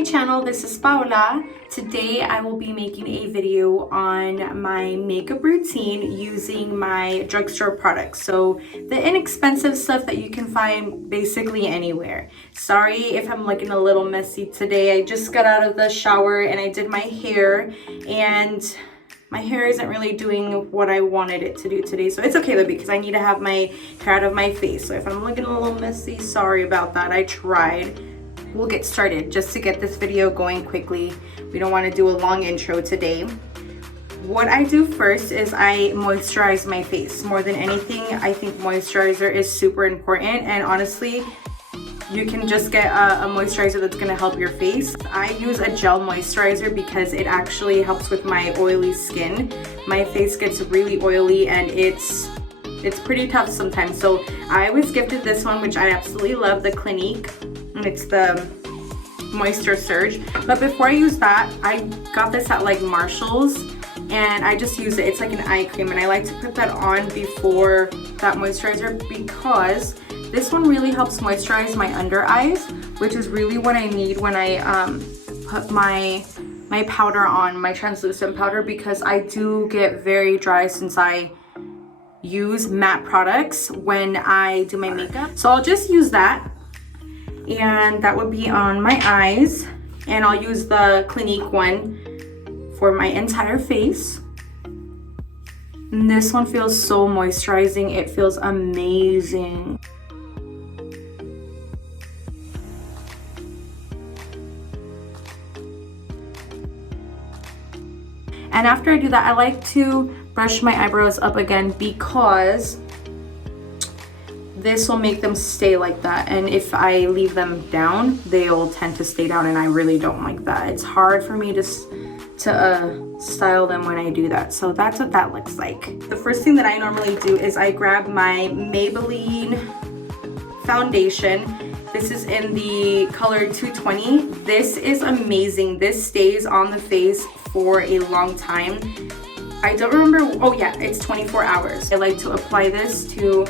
my channel. This is Paula. Today I will be making a video on my makeup routine using my drugstore products. So the inexpensive stuff that you can find basically anywhere. Sorry if I'm looking a little messy today. I just got out of the shower and I did my hair, and my hair isn't really doing what I wanted it to do today. So it's okay though, because I need to have my hair out of my face. So if I'm looking a little messy, sorry about that. I tried. We'll get started just to get this video going quickly. We don't want to do a long intro today. What I do first is I moisturize my face. More than anything, I think moisturizer is super important, and honestly, you can just get a moisturizer that's gonna help your face. I use a gel moisturizer because it actually helps with my oily skin. My face gets really oily and it's pretty tough sometimes. So I was gifted this one, which I absolutely love, the Clinique, and it's the Moisture Surge. But before I use that, I got this at like Marshall's, and I just use it. It's like an eye cream, and I like to put that on before that moisturizer because this one really helps moisturize my under eyes, which is really what I need when I put my powder on, my translucent powder, because I do get very dry since I use matte products when I do my makeup. So I'll just use that, and that would be on my eyes, and I'll use the Clinique one for my entire face. And this one feels so moisturizing. It feels amazing. And after I do that, I like to brush my eyebrows up again because this will make them stay like that. And if I leave them down, they'll tend to stay down, and I really don't like that. It's hard for me to style them when I do that. So that's what that looks like. The first thing that I normally do is I grab my Maybelline foundation. This is in the color 220. This is amazing. This stays on the face for a long time. I don't remember, oh yeah, it's 24 hours. I like to apply this to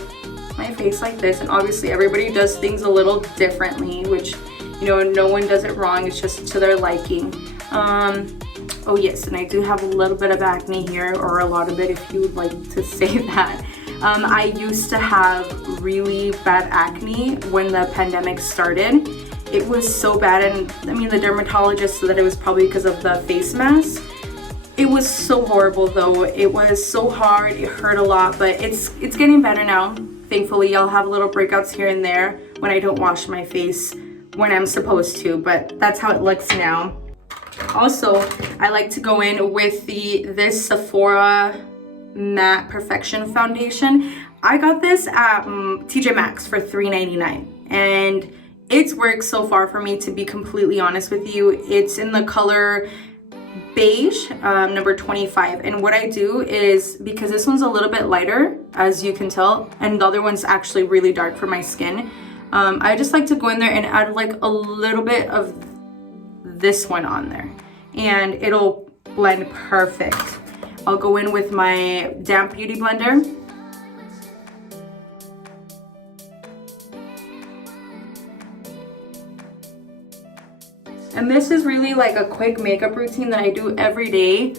my face like this, and obviously everybody does things a little differently, which, you know, no one does it wrong, it's just to their liking. Oh yes, and I do have a little bit of acne here, or a lot of it if you would like to say that. I used to have really bad acne when the pandemic started. It was so bad, and I mean, the dermatologist said that it was probably because of the face mask. It was so horrible though. It was so hard, it hurt a lot, but it's getting better now. Thankfully, I'll have little breakouts here and there when I don't wash my face when I'm supposed to, but that's how it looks now. Also, I like to go in with this Sephora Matte Perfection Foundation. I got this at TJ Maxx for $3.99, and it's worked so far for me, to be completely honest with you. It's in the color beige, number 25, and what I do is, because this one's a little bit lighter, as you can tell, and the other one's actually really dark for my skin, I just like to go in there and add like a little bit of this one on there, and it'll blend perfect. I'll go in with my damp beauty blender. And this is really like a quick makeup routine that I do every day.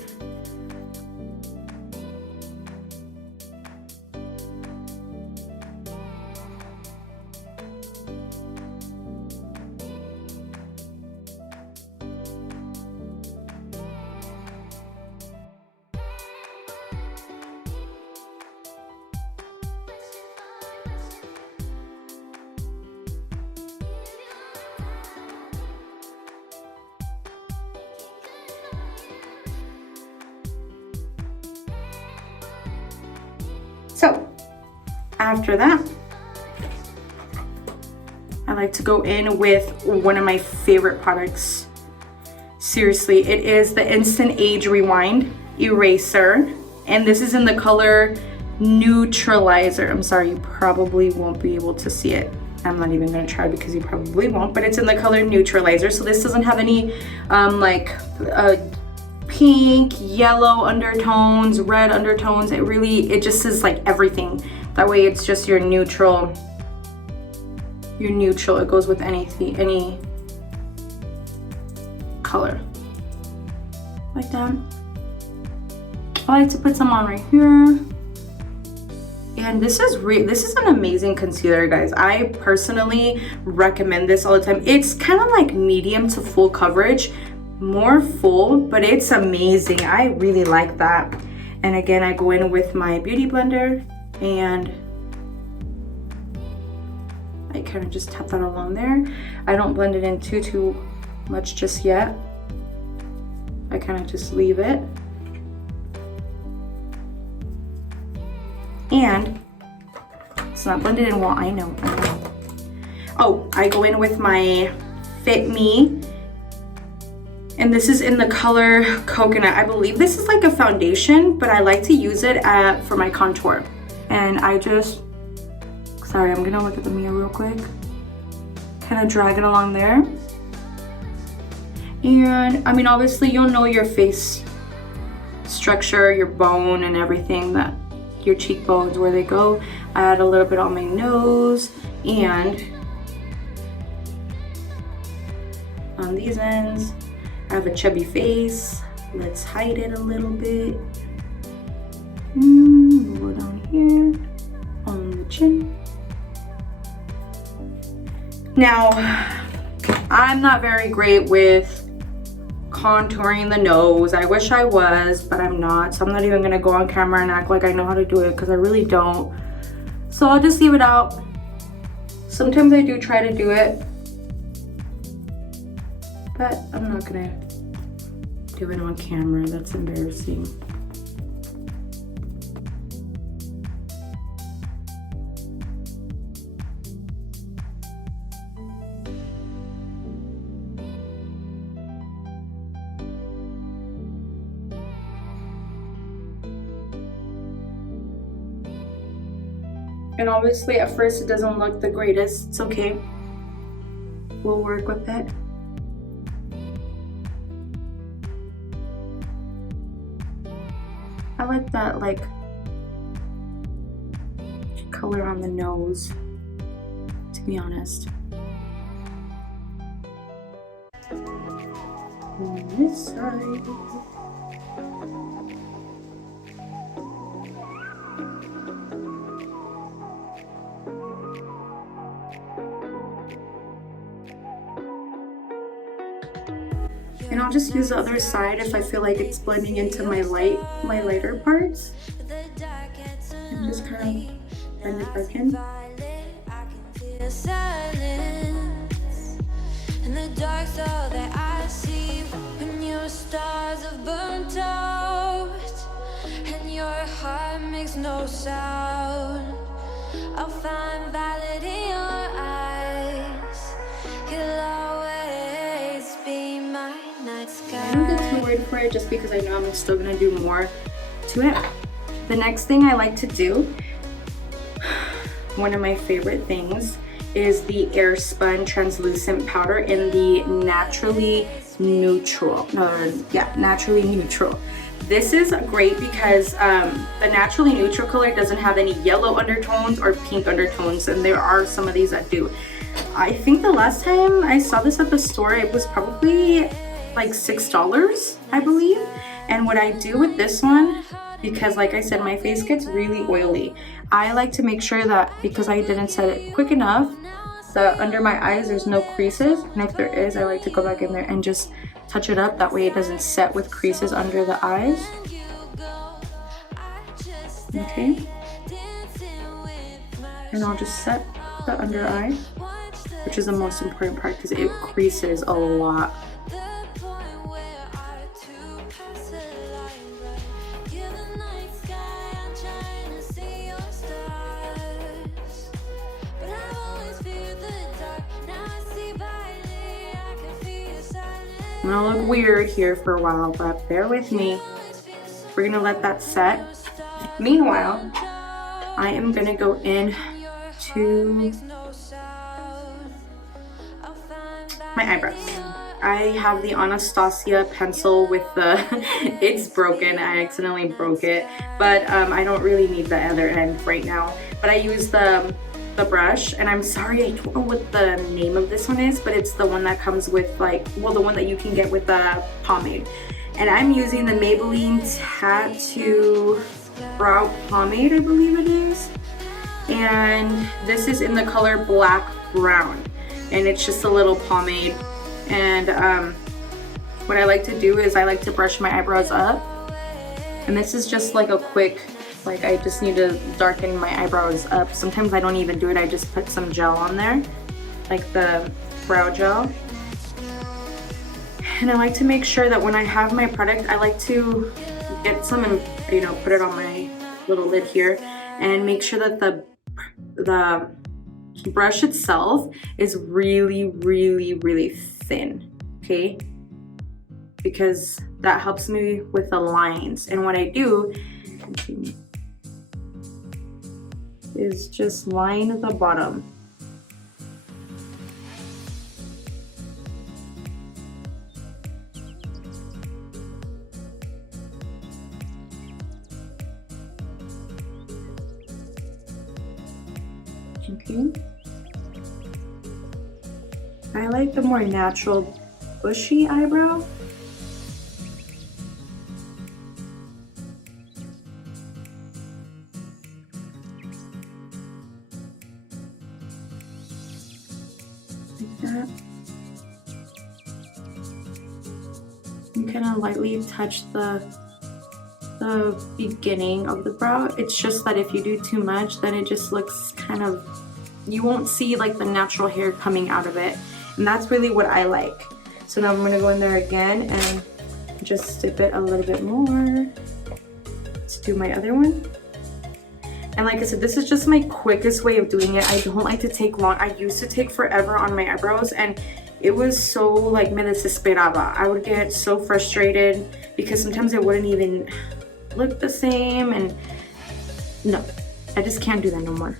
So after that, I like to go in with one of my favorite products. Seriously, it is the Instant Age Rewind Eraser, and this is in the color Neutralizer. I'm sorry, you probably won't be able to see it. I'm not even gonna try because you probably won't, but it's in the color Neutralizer. So this doesn't have any pink, yellow undertones, red undertones. It just is like everything. That way it's just your neutral. It goes with any color. Like that. I like to put some on right here. And this is an amazing concealer, guys. I personally recommend this all the time. It's kind of like medium to full coverage, more full, but it's amazing. I really like that. And again, I go in with my beauty blender and I kind of just tap that along there. I don't blend it in too much just yet. I kind of just leave it. And it's not blended in well, I know. Oh, I go in with my Fit Me. And this is in the color Coconut. I believe this is like a foundation, but I like to use it for my contour. And I just, sorry, I'm gonna look at the mirror real quick. Kind of drag it along there. And I mean, obviously you'll know your face structure, your bone and everything, that your cheekbones, where they go. I add a little bit on my nose and on these ends. I have a chubby face. Let's hide it a little bit. Go down here on the chin. Now, I'm not very great with contouring the nose. I wish I was, but I'm not. So I'm not even gonna go on camera and act like I know how to do it because I really don't. So I'll just leave it out. Sometimes I do try to do it, but I'm not gonna do it on camera. That's embarrassing. And obviously at first it doesn't look the greatest. It's okay. We'll work with it. I like that color on the nose, to be honest. On this side. And I'll just use the other side if I feel like it's blending into my lighter parts. And just kind of blend it back in. In the dark, so that I see when your stars have burnt out and your heart makes no sound. I'll find valid in your eyes. You'll always be my night sky. I don't get too worried for it just because I know I'm still gonna do more to it. The next thing I like to do, one of my favorite things, is the Airspun translucent powder in the naturally neutral. Naturally neutral. This is great because the naturally neutral color doesn't have any yellow undertones or pink undertones, and there are some of these that do. I think the last time I saw this at the store, it was probably like $6, I believe. And what I do with this one, because like I said, my face gets really oily, I like to make sure that, because I didn't set it quick enough, that under my eyes there's no creases, and if there is, I like to go back in there and just touch it up. That way it doesn't set with creases under the eyes. Okay, and I'll just set the under eye, which is the most important part because it creases a lot. I'm gonna look weird here for a while, but bear with me. We're gonna let that set. Meanwhile, I am gonna go in to my eyebrows. I have the Anastasia pencil with the, it's broken, I accidentally broke it, but I don't really need the other end right now. But I use the the brush, and I'm sorry, I don't know what the name of this one is, but it's the one that comes with like, well, the one that you can get with the pomade. And I'm using the Maybelline Tattoo Brow Pomade, I believe it is. And this is in the color Black Brown. And it's just a little pomade. And what I like to do is I like to brush my eyebrows up. And this is just like a quick, like I just need to darken my eyebrows up. Sometimes I don't even do it, I just put some gel on there, like the brow gel. And I like to make sure that when I have my product, I like to get some and, you know, put it on my little lid here and make sure that the brush itself is really, really, really thin, okay? Because that helps me with the lines. And what I do is just line the bottom. Okay. I like the more natural bushy eyebrow. Like that. And kind of lightly touch the beginning of the brow. It's just that if you do too much, then it just looks kind of, you won't see like the natural hair coming out of it. And that's really what I like. So now I'm gonna go in there again and just dip it a little bit more. Let's do my other one. And like I said, this is just my quickest way of doing it. I don't like to take long. I used to take forever on my eyebrows, and it was so like me desesperaba. I would get so frustrated because sometimes it wouldn't even look the same, and no, I just can't do that no more.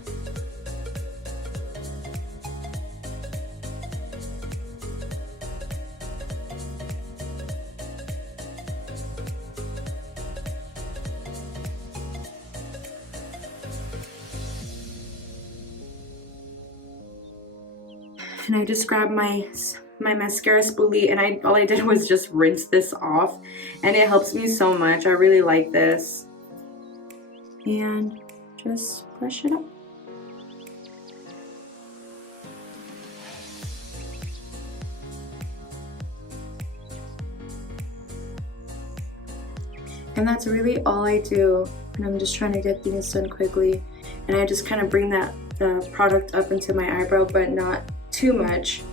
And I just grabbed my mascara spoolie, and all I did was just rinse this off, and it helps me so much. I really like this. And just brush it up. And that's really all I do. And I'm just trying to get things done quickly. And I just kind of bring the product up into my eyebrow, but not too much.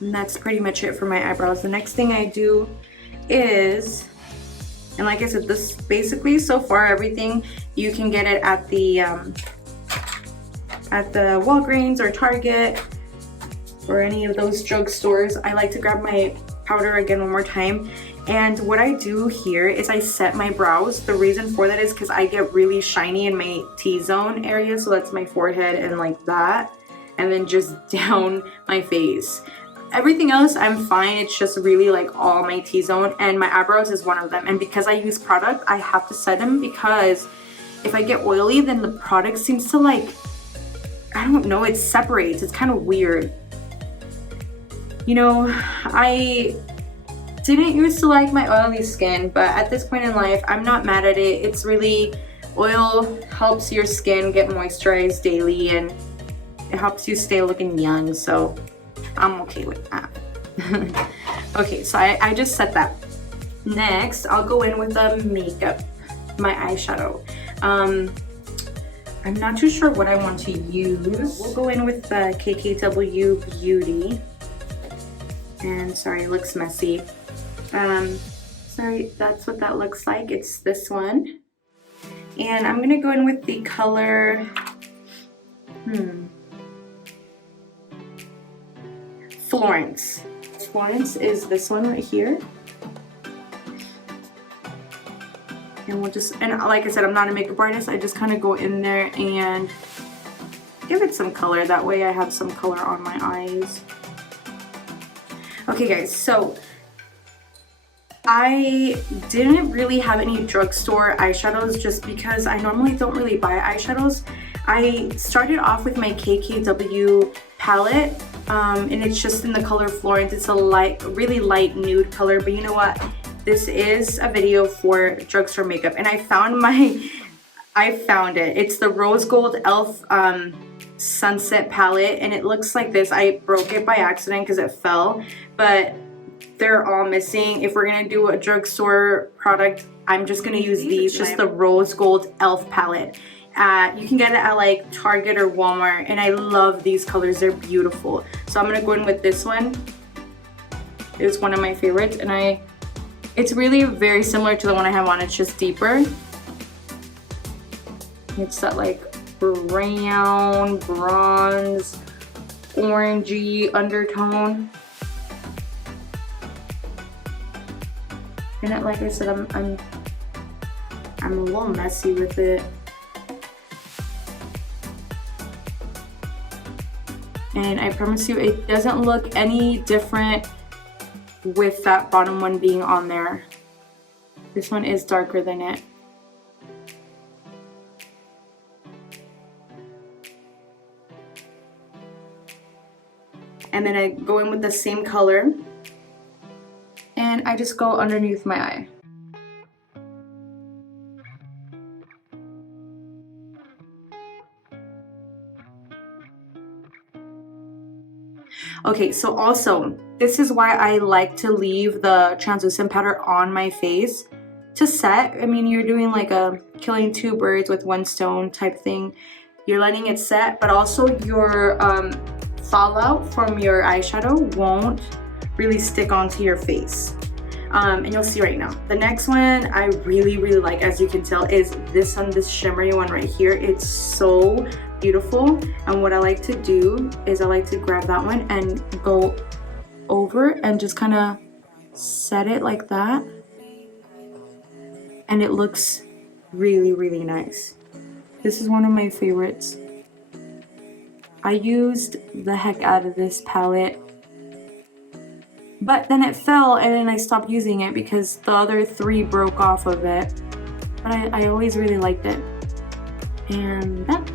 And that's pretty much it for my eyebrows. The next thing I do is, and like I said, this basically so far everything you can get it at the Walgreens or Target or any of those drugstores. I like to grab my powder again one more time. And what I do here is I set my brows. The reason for that is because I get really shiny in my T-zone area, so that's my forehead and like that, and then just down my face. Everything else I'm fine, it's just really like all my T-zone, and my eyebrows is one of them. And because I use product, I have to set them, because if I get oily, then the product seems to like, I don't know, it separates. It's kind of weird. You know, I didn't used to like my oily skin, but at this point in life, I'm not mad at it. It's really, oil helps your skin get moisturized daily, and it helps you stay looking young, so I'm okay with that. Okay, so I just set that. Next, I'll go in with the makeup, my eyeshadow. I'm not too sure what I want to use. We'll go in with the KKW Beauty. And sorry, it looks messy. Sorry, that's what that looks like. It's this one. And I'm gonna go in with the color, Florence. Florence is this one right here. And we'll just, and like I said, I'm not a makeup artist. I just kind of go in there and give it some color. That way I have some color on my eyes. Okay guys, so I didn't really have any drugstore eyeshadows just because I normally don't really buy eyeshadows. I started off with my KKW palette, and it's just in the color Florence. It's a really light nude color, but you know what? This is a video for drugstore makeup, and I found it. It's the Rose Gold Elf Sunset palette, and it looks like this. I broke it by accident because it fell, but they're all missing. If we're gonna do a drugstore product, I'm just gonna use these, just the Rose Gold Elf palette. You can get it at like Target or Walmart, and I love these colors. They're beautiful. So I'm gonna go in with this one. It's one of my favorites, and it's really very similar to the one I have on. It's just deeper. It's that like brown, bronze, orangey undertone. And like I said, I'm a little messy with it. And I promise you, it doesn't look any different with that bottom one being on there. This one is darker than it. And then I go in with the same color, and I just go underneath my eye. Okay, so also, this is why I like to leave the translucent powder on my face to set. I mean, you're doing like a killing two birds with one stone type thing. You're letting it set, but also your fallout from your eyeshadow won't really stick onto your face. And you'll see right now. The next one I really like, as you can tell, is this one, this shimmery one right here. It's so beautiful, and what I like to do is I like to grab that one and go over and just kind of set it like that, and it looks really nice. This is one of my favorites. I used the heck out of this palette, but then it fell and then I stopped using it because the other three broke off of it, but I always really liked it. And that.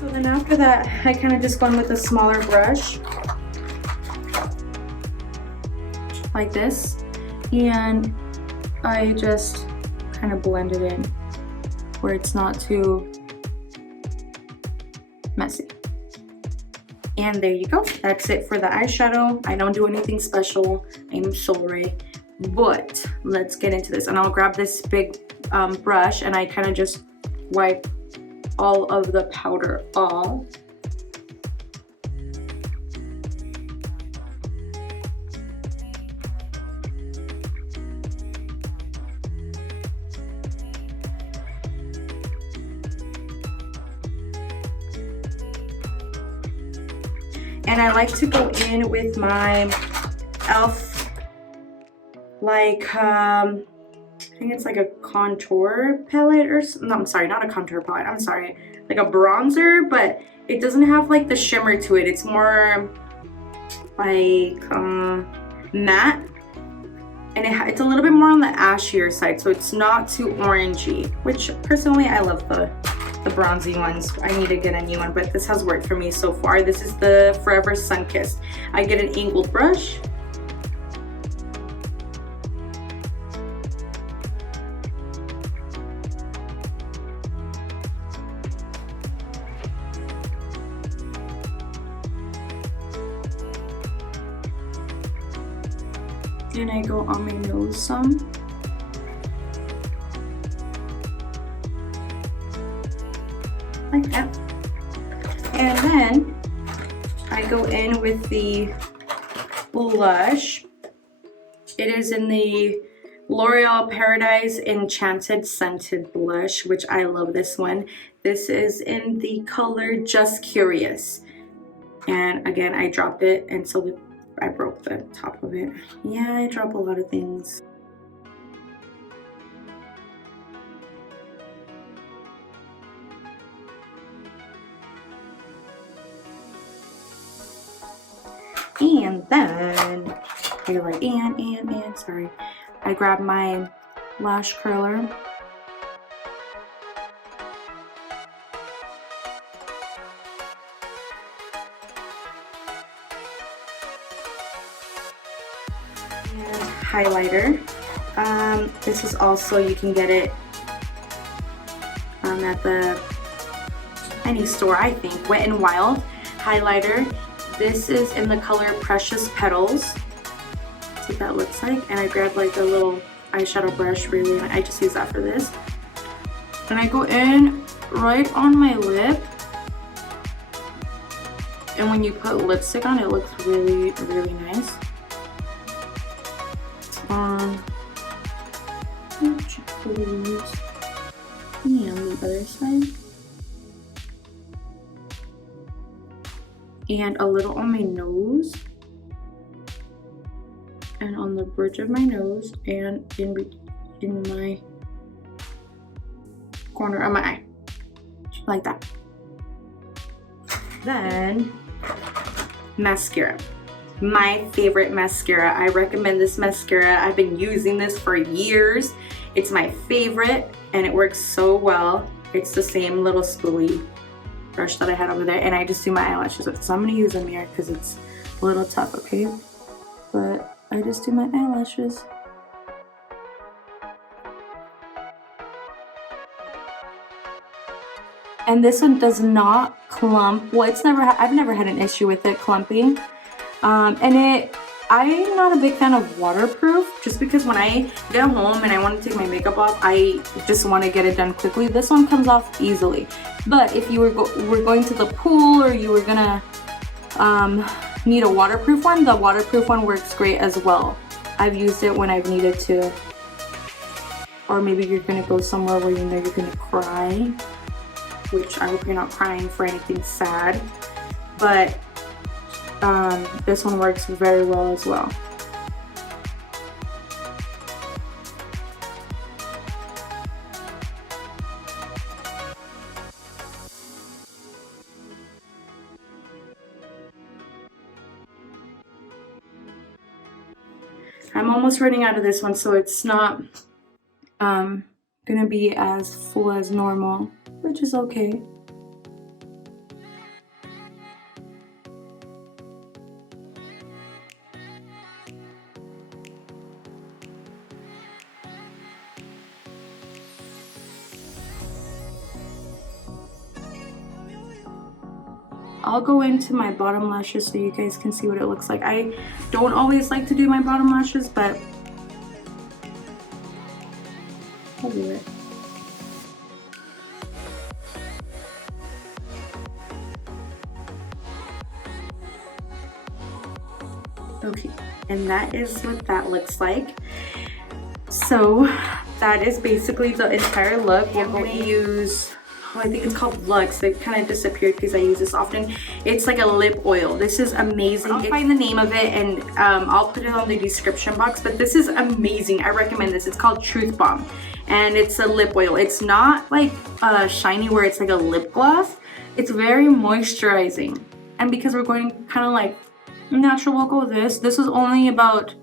So then after that, I kind of just go in with a smaller brush like this, and I just kind of blend it in where it's not too messy. And there you go. That's it for the eyeshadow. I don't do anything special. I'm sorry. But let's get into this. And I'll grab this big brush, and I kind of just wipe all of the powder off. And I like to go in with my e.l.f. like I think it's like a contour palette or no, I'm sorry, not a contour palette, I'm sorry, like a bronzer, but it doesn't have like the shimmer to it. It's more like matte, and it's a little bit more on the ashier side, so it's not too orangey, which personally I love the bronzy ones. I need to get a new one, but this has worked for me so far. This is the Forever Sunkissed. I get an angled brush. And I go on my nose some. Like that. And then I go in with the blush. It is in the L'Oreal Paradise Enchanted Scented Blush, which I love this one. This is in the color Just Curious. And again, I dropped it, and so I broke the top of it. Yeah, I drop a lot of things. And then you're like, and sorry, I grab my lash curler And highlighter. This is also, you can get it at any store, I think. Wet n Wild highlighter. This is in the color Precious Petals. That's what that looks like. And I grabbed like a little eyeshadow brush, really, and I just use that for this. And I go in right on my lip. And when you put lipstick on, it looks really, really nice. And the other side. And a little on my nose. And on the bridge of my nose. And in my corner of my eye. Like that. Then, mascara. My favorite mascara. I recommend this mascara. I've been using this for years. It's my favorite and it works so well. It's the same little spoolie brush that I had over there, and I just do my eyelashes with it. So I'm gonna use a mirror because it's a little tough, okay? But I just do my eyelashes. And this one does not clump. Well, I've never had an issue with it clumping. I'm not a big fan of waterproof, just because when I get home and I want to take my makeup off, I just want to get it done quickly. This one comes off easily. But if you were going to the pool, or you were gonna need a waterproof one, the waterproof one works great as well. I've used it when I've needed to. Or maybe you're gonna go somewhere where you know you're gonna cry, which I hope you're not crying for anything sad. But this one works very well as well. I'm almost running out of this one, so it's not gonna be as full as normal, which is okay. I'll go into my bottom lashes so you guys can see what it looks like. I don't always like to do my bottom lashes, but I'll do it. Okay, and that is what that looks like. So that is basically the entire look. I'm going to use, I think it's called Lux. It kind of disappeared because I use this often. It's like a lip oil. This is amazing. I'll find the name of it and I'll put it on the description box, but this is amazing. I recommend this. It's called Truth Bomb and it's a lip oil. It's not like shiny where it's like a lip gloss. It's very moisturizing. And because we're going kind of like natural, we'll go with this. This was only about,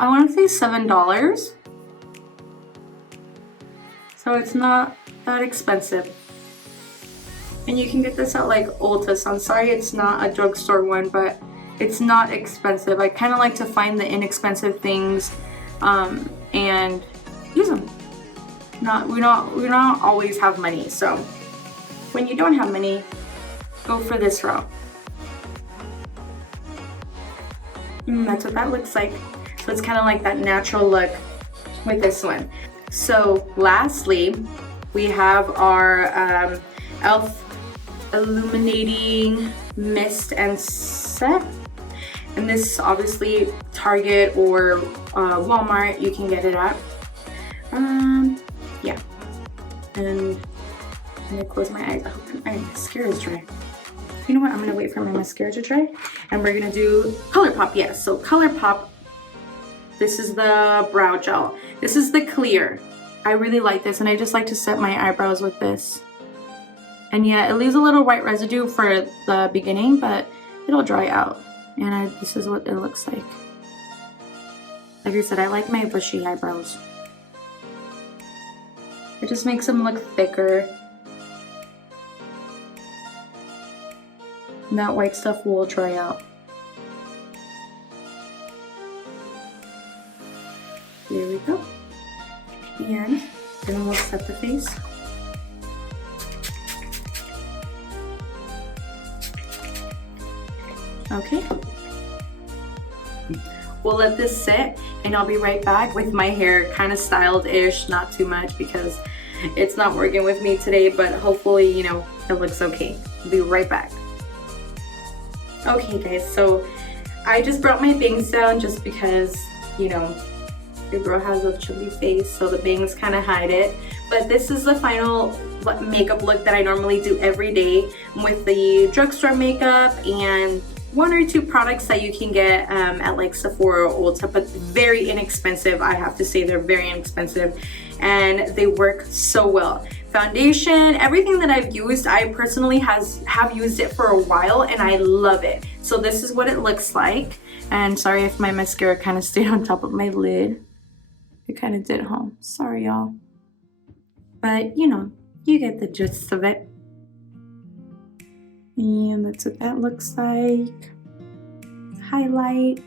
I want to say $7. So it's not that expensive. And you can get this at like Ulta. So I'm sorry it's not a drugstore one, but it's not expensive. I kind of like to find the inexpensive things and use them. We don't always have money. So when you don't have money, go for this route. That's what that looks like. So it's kind of like that natural look with this one. So lastly, we have our e.l.f. Illuminating Mist and Set. And this obviously Target or Walmart, you can get it at. Yeah. And I'm gonna close my eyes. I hope my mascara is dry. You know what? I'm gonna wait for my mascara to dry. And we're gonna do ColourPop. Yes, so ColourPop. This is the brow gel. This is the clear. I really like this, and I just like to set my eyebrows with this. And yeah, it leaves a little white residue for the beginning, but it'll dry out. And this is what it looks like. Like I said, I like my bushy eyebrows. It just makes them look thicker. And that white stuff will dry out. There we go. And then we'll set the face. Okay. We'll let this sit and I'll be right back with my hair kind of styled-ish, not too much because it's not working with me today, but hopefully, you know, it looks okay. I'll be right back. Okay guys, so I just brought my bangs down just because, you know, your girl has a chubby face, so the bangs kind of hide it. But this is the final makeup look that I normally do every day with the drugstore makeup and 1 or 2 products that you can get at like Sephora or Ulta, but very inexpensive. I have to say they're very inexpensive and they work so well. Foundation, everything that I've used, I personally have used it for a while and I love it. So this is what it looks like. And sorry if my mascara kind of stayed on top of my lid. It kind of did, huh? Sorry, y'all. But you know, you get the gist of it. And that's what that looks like. Highlight.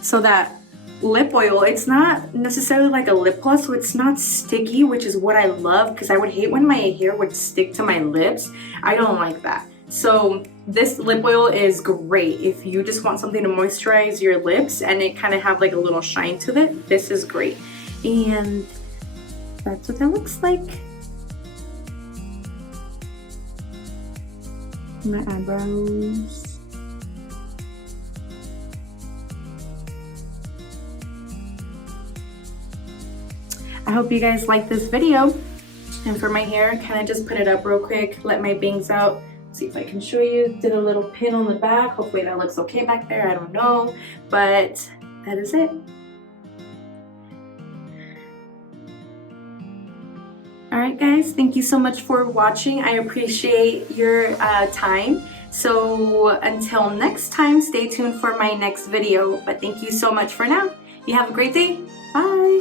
So that lip oil, it's not necessarily like a lip gloss, so it's not sticky, which is what I love because I would hate when my hair would stick to my lips. I don't like that. So this lip oil is great if you just want something to moisturize your lips and it kind of have like a little shine to it. This is great. And that's what that looks like. My eyebrows. I hope you guys like this video. And for my hair, kind of just put it up real quick, let my bangs out. See if I can show you. Did a little pin on the back. Hopefully that looks okay back there. I don't know, but that is it. All right, guys, thank you so much for watching. I appreciate your time. So until next time, stay tuned for my next video. But thank you so much for now. You have a great day. Bye.